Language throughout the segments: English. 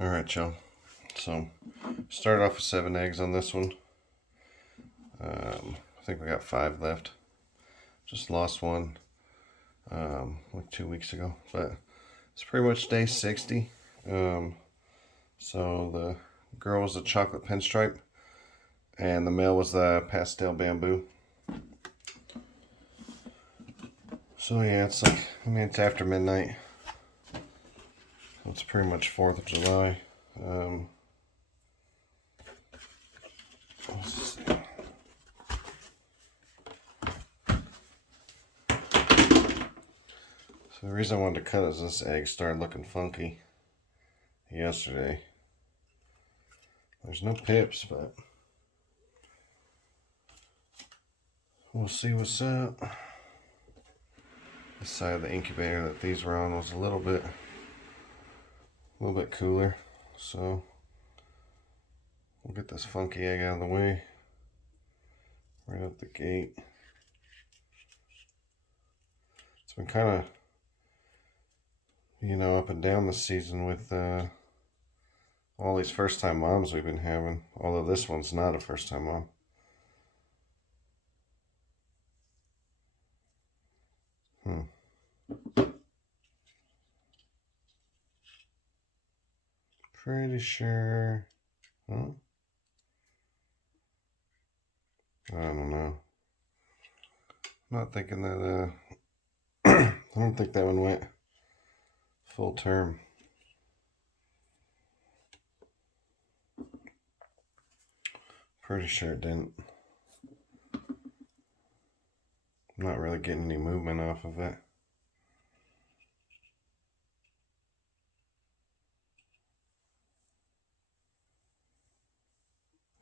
Alright, y'all. So, started off with 7 eggs on this one. I think we got 5 left. Just lost one like 2 weeks ago. But it's pretty much day 60. So the girl was the chocolate pinstripe, and the male was the pastel bamboo. So yeah, it's like, it's after midnight. It's pretty much 4th of July. Let's see. So the reason I wanted to cut is this egg started looking funky yesterday. There's no pips, but we'll see what's up. The side of the incubator that these were on was a little bit cooler, so we'll get this funky egg out of the way right up the gate. It's been kind of, up and down this season with all these first-time moms we've been having, although this one's not a first-time mom. Pretty sure, huh? I don't know. I'm not thinking that, I don't think that one went full term. Pretty sure it didn't. I'm not really getting any movement off of it.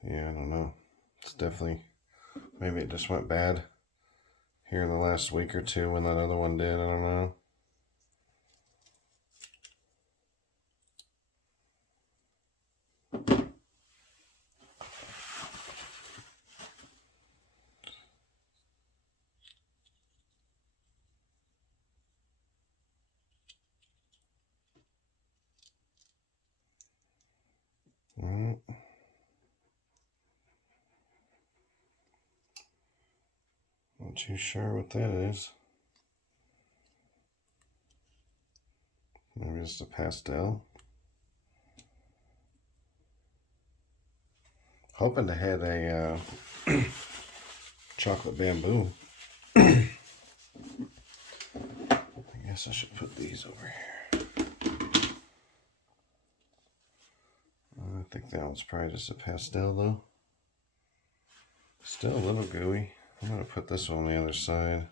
Yeah, I don't know. It's definitely, maybe it just went bad here in the last week or two when that other one did. I don't know. Not too sure what that is. Maybe it's a pastel. Hoping to have a chocolate bamboo. I guess I should put these over here. I think that one's probably just a pastel though. Still a little gooey. I'm going to put this one on the other side.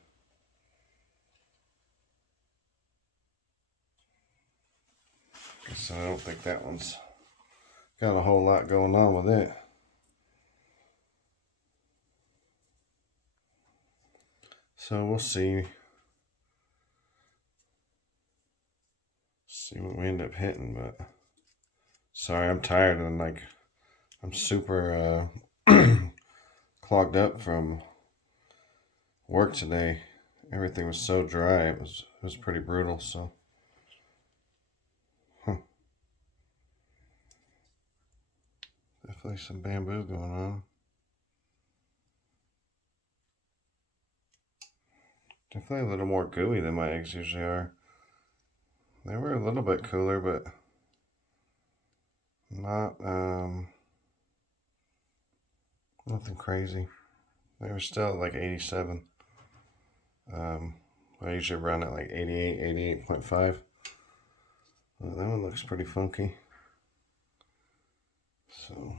Guess I don't think that one's got a whole lot going on with it. So we'll see. See what we end up hitting, but sorry, I'm tired and I'm super clogged up from work today. Everything was so dry. It was pretty brutal. So, definitely some bamboo going on. Definitely a little more gooey than my eggs usually are. They were a little bit cooler, but not nothing crazy. They were still at like 87. I usually run at like 88, 88.5. That one looks pretty funky. So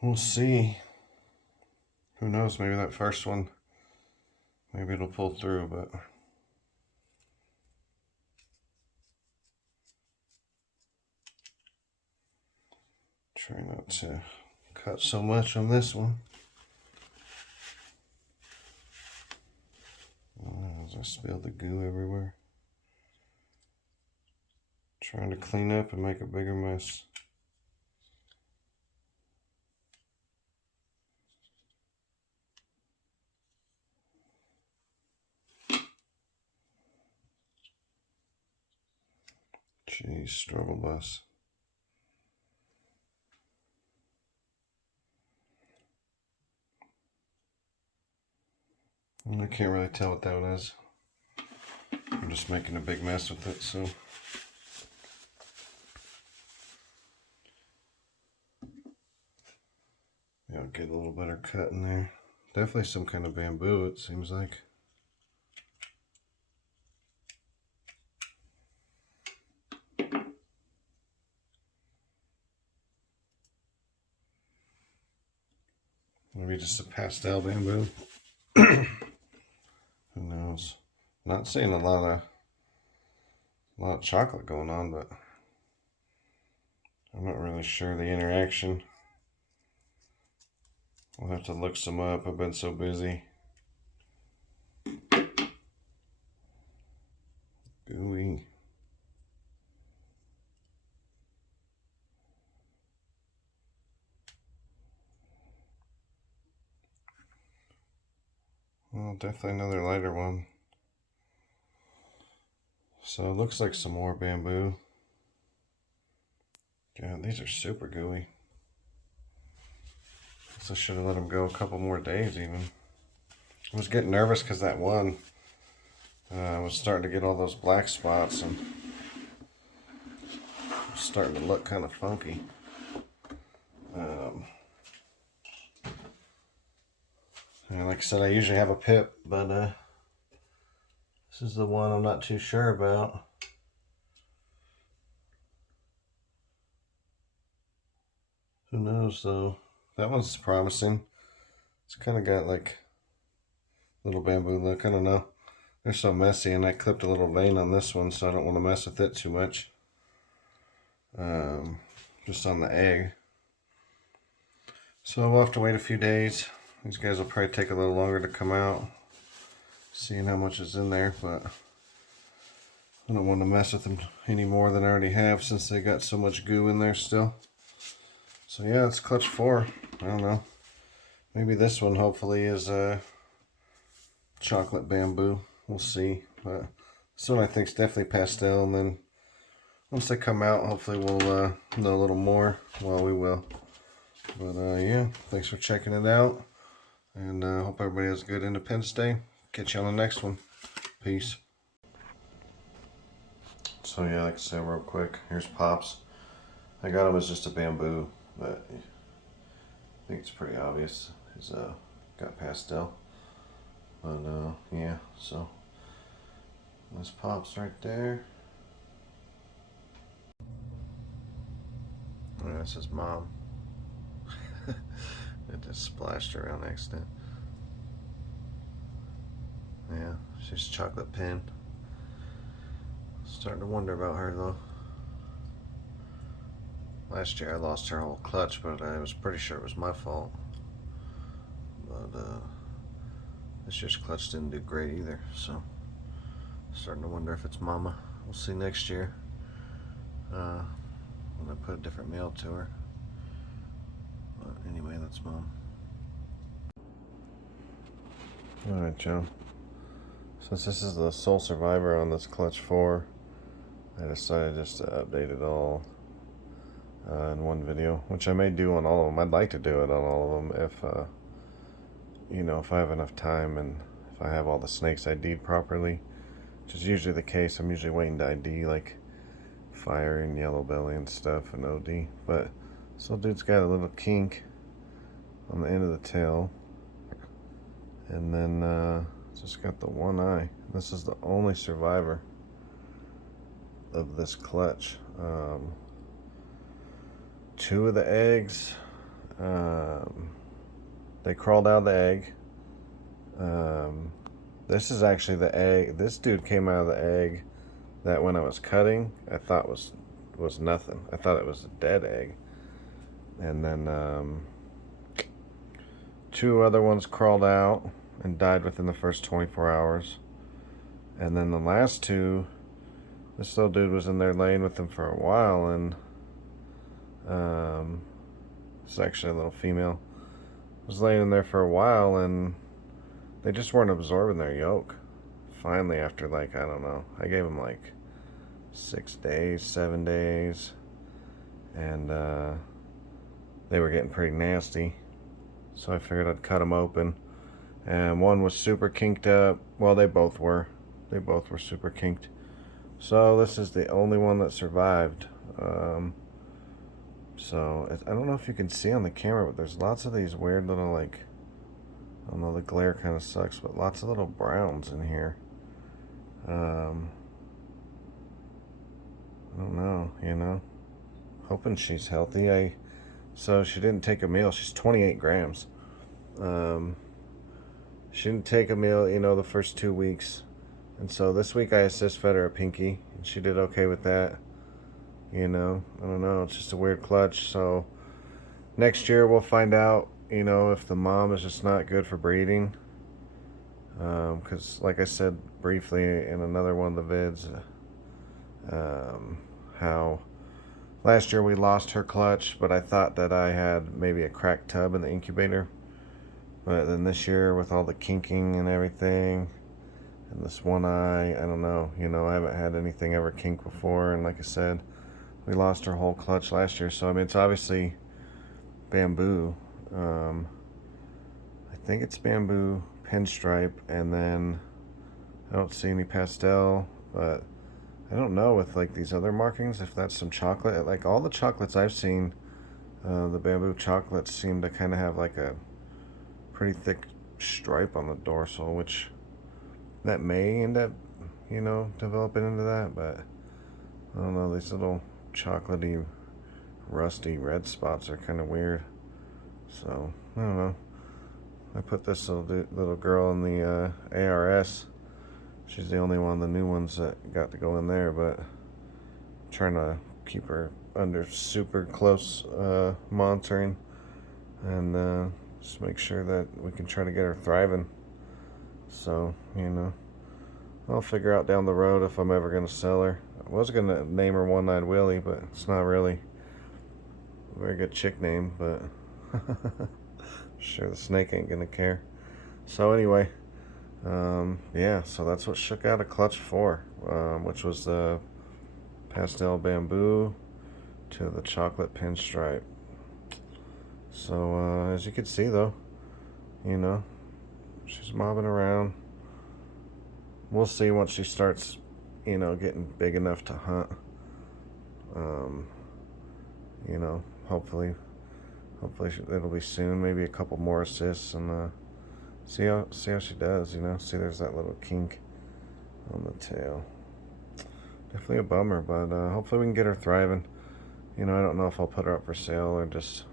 we'll see. Who knows? Maybe that first one, maybe it'll pull through, but try not to cut so much on this one. As I spill the goo everywhere. Trying to clean up and make a bigger mess. Jeez, struggle bus. I can't really tell what that one is. I'm just making a big mess with it, so. Yeah, I'll get a little better cut in there. Definitely some kind of bamboo, it seems like. Maybe just a pastel bamboo. Who knows? Not seeing a lot of chocolate going on, but I'm not really sure the interaction. I'll have to look some up. I've been so busy. Gooey. Well, definitely another lighter one. So it looks like some more bamboo. God, these are super gooey. Guess I should have let them go a couple more days even. I was getting nervous because that one was starting to get all those black spots and was starting to look kind of funky. And like I said, I usually have a pip, but this is the one I'm not too sure about. Who knows though? That one's promising. It's kind of got like little bamboo look. I don't know. They're so messy, and I clipped a little vein on this one, so I don't want to mess with it too much. Just on the egg. So we'll have to wait a few days. These guys will probably take a little longer to come out. Seeing how much is in there, but I don't want to mess with them any more than I already have since they got so much goo in there still. So yeah, it's clutch 4. I don't know. Maybe this one hopefully is chocolate bamboo. We'll see. But this one I think is definitely pastel, and then once they come out, hopefully we'll know a little more. Well, we will. But yeah, thanks for checking it out, and hope everybody has a good Independence Day. Catch you on the next one. Peace. So yeah, like I said, real quick, here's Pops. I got him as just a bamboo, but I think it's pretty obvious. He's got pastel. But yeah, so there's Pops right there. And that's his mom. It just splashed around accident. Yeah, she's chocolate pin. Starting to wonder about her though. Last year I lost her whole clutch, but I was pretty sure it was my fault. But this year's clutch didn't do great either, so starting to wonder if it's Mama. We'll see next year when I put a different male to her. But anyway, that's Mom. Alright, Joe. Since this is the sole survivor on this clutch 4, I decided just to update it all in one video, which I may do on all of them. I'd like to do it on all of them if, you know, if I have enough time and if I have all the snakes ID'd properly, which is usually the case. I'm usually waiting to ID like fire and yellow belly and stuff and OD. But this little dude's got a little kink on the end of the tail, and then just got the one eye. This is the only survivor of this clutch. 2 of the eggs, they crawled out of the egg. This is actually the egg. This dude came out of the egg that when I was cutting, I thought was nothing. I thought it was a dead egg. And then 2 other ones crawled out and died within the first 24 hours. And then the last 2, this little dude was in there laying with them for a while, and it's actually a little female. Was laying in there for a while, and they just weren't absorbing their yolk. Finally, after like, I don't know, I gave them like 6 days, 7 days, and they were getting pretty nasty. So I figured I'd cut them open. And one was super kinked up. Well, they both were. They both were super kinked. So this is the only one that survived. So I don't know if you can see on the camera, but there's lots of these weird little, like, I don't know, the glare kind of sucks, but lots of little browns in here. I don't know, you know. Hoping she's healthy. So she didn't take a meal. She's 28 grams. She didn't take a meal, you know, the first 2 weeks. And so this week I assist fed her a pinky, and she did okay with that. You know, I don't know, it's just a weird clutch. So next year we'll find out, you know, if the mom is just not good for breeding. Because like I said briefly in another one of the vids, how last year we lost her clutch, but I thought that I had maybe a cracked tub in the incubator. But then this year with all the kinking and everything, and this one eye, I don't know, you know, I haven't had anything ever kink before, and like I said, we lost her whole clutch last year, so I mean, it's obviously bamboo. I think it's bamboo, pinstripe, and then I don't see any pastel, but I don't know with like these other markings if that's some chocolate. Like all the chocolates I've seen, the bamboo chocolates seem to kind of have like a pretty thick stripe on the dorsal, which that may end up, you know, developing into that, but I don't know, these little chocolatey rusty red spots are kind of weird. So I don't know, I put this little girl in the ARS. She's the only one of the new ones that got to go in there, but I'm trying to keep her under super close monitoring, and just make sure that we can try to get her thriving. So, you know, I'll figure out down the road if I'm ever going to sell her. I was going to name her One-Eyed Willie, but it's not really a very good chick name, but sure the snake ain't going to care. So anyway, yeah, so that's what shook out a clutch 4, which was the pastel bamboo to the chocolate pinstripe. So as you can see though, you know, she's mobbing around. We'll see once she starts, you know, getting big enough to hunt. You know, hopefully it'll be soon. Maybe a couple more assists, and see how she does. You know, see there's that little kink on the tail. Definitely a bummer, but hopefully we can get her thriving. You know, I don't know if I'll put her up for sale or just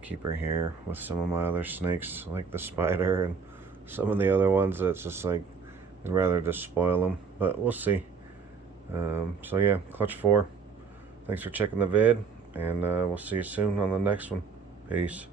keep her here with some of my other snakes, like the spider and some of the other ones that's just like, I'd rather just spoil them, but we'll see. So yeah, clutch 4. Thanks for checking the vid, and we'll see you soon on the next one. Peace.